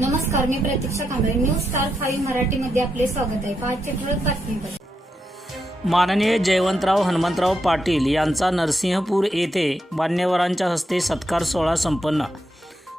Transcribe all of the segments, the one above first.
नमस्कार मी Pratiksha Kamble. News star five मराठीमध्ये आपले स्वागत आहे. पाचशे ठळक बातमीपत्र. माननीय जयवंतराव हनुमंतराव पाटील यांचा नरसिंहपूर येथे मान्यवरांच्या हस्ते सत्कार सोहळा संपन्न.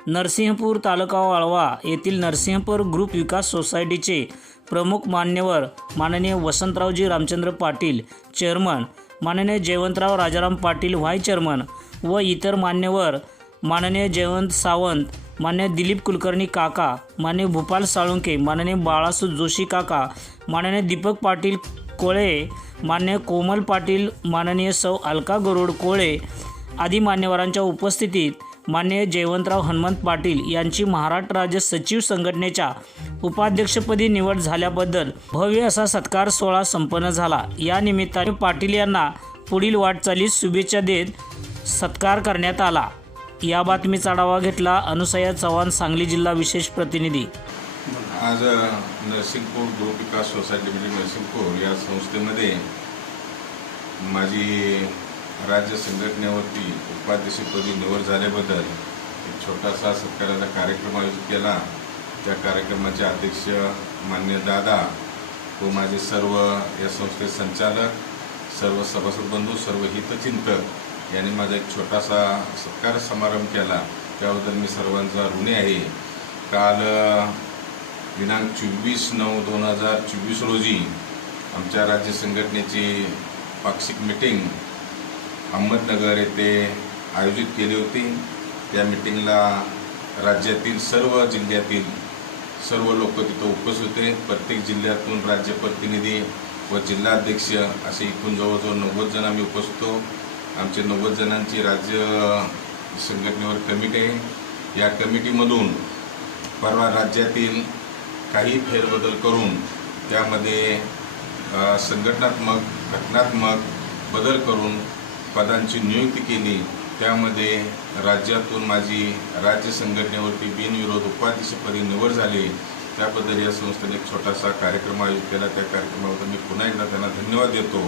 नरसिंहपूर तालुका वाळवा येथील नरसिंहपूर ग्रुप विकास सोसायटीचे प्रमुख मान्यवर माननीय वसंतरावजी रामचंद्र पाटील चेअरमन माननीय जयवंतराव राजाराम पाटील व्हाय चेअरमन व इतर मान्यवर माननीय जयवंत सावंत मान्य दिलीप कुलकर्णी काका मान्य भूपाल साळुंके माननीय बाळासू जोशी काका माननीय दीपक पाटील कोळे मान्य कोमल पाटील माननीय सौ अलका गरुड कोळे आदी मान्यवरांच्या उपस्थितीत मान्य जयवंतराव हनुमंत पाटील यांची महाराष्ट्र राज्य सचिव संघटनेच्या उपाध्यक्षपदी निवड झाल्याबद्दल भव्य असा सत्कार सोहळा संपन्न झाला. या निमित्ताने पाटील यांना पुढील वाटचालीस शुभेच्छा देत सत्कार करण्यात आला. या बातमीचा आढावा घेतला अनुसया चव्हाण सांगली जिल्हा विशेष प्रतिनिधी. आज नरसिंगपूर गृहविकास सोसायटी म्हणजे नरसिंगपूर या संस्थेमध्ये माझी राज्य संघटनेवरती उपाध्यक्षपदी निवड झाल्याबद्दल एक छोटासा सत्काराचा कार्यक्रम आयोजित केला. त्या कार्यक्रमाचे अध्यक्ष मान्य दादा व माझे सर्व या संस्थेचे संचालक सर्व सभासद बंधू सर्व हितचिंतक यांनी माझा एक छोटासा सत्कार समारंभ केला. त्याबद्दल मी सर्वांचा ऋणी आहे. काल दिनांक चोवीस नऊ दोन हजार चोवीस रोजी आमच्या राज्य संघटनेची पाक्षिक मिटिंग अहमदनगर येथे आयोजित केली होती. त्या मिटिंगला राज्यातील सर्व जिल्ह्यातील सर्व लोक तिथं उपस्थित होते. प्रत्येक जिल्ह्यातून राज्य प्रतिनिधी व जिल्हाध्यक्ष असे एकूण जवळजवळ नव्वद जण आम्ही उपस्थित होतो. आमचे नव्वद जणांची राज्य संघटनेवर कमिटी आहे. या कमिटीमधून परवा राज्यातील काही फेरबदल करून त्यामध्ये संघटनात्मक घटनात्मक बदल करून पदांची नियुक्ती केली. त्यामध्ये राज्यातून माझी राज्य संघटनेवरती बिनविरोध उपाध्यक्षपदी निवड झाली. त्याबद्दल या संस्थेने एक छोटासा कार्यक्रम आयोजित केला. त्या कार्यक्रमाबद्दल मी पुन्हा एकदा त्यांना धन्यवाद देतो.